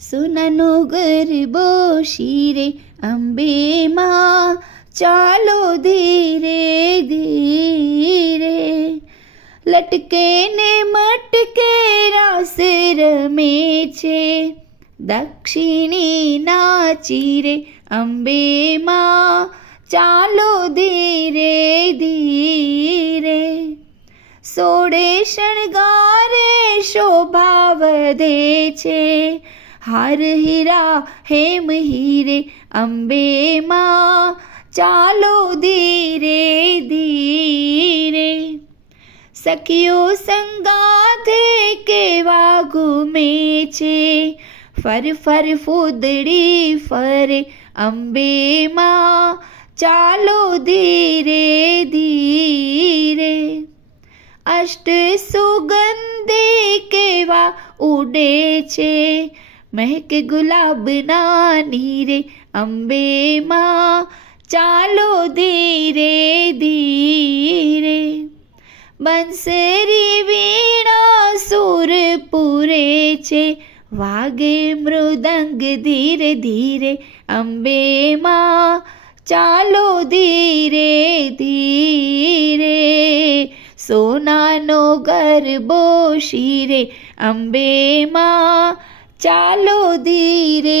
સોનાનો ગરબો શિરે અંબે માં ચાલો ધીરે ધીરે. લટકે ને મટકે રાસ રમે છે, દક્ષિણી નાચી રે અંબે માં ચાલો ધીરે ધીરે. સોડે શણગારે, શોભા વધે છે હાર હીરા હેમ હીરે અંબે માં ચાલો ધીરે ધીરે સખીઓ સંગાથે કેવા ઘૂમે છે ફર ફર ફૂદડી ફરે અંબે માં ચાલો ધીરે ધીરે અષ્ટ સુગંધે કેવા ઉડે છે મહેક ગુલાબના નીરે અંબે માં ચાલો ધીરે ધીરે. બંસરી વીણા સુર પૂરે છે, વાગે મૃદંગ ધીરે ધીરે. અંબે માં ચાલો ધીરે ધીરે. સોનાનો ગરબો શીરે અંબે માં ચાલો ધીરે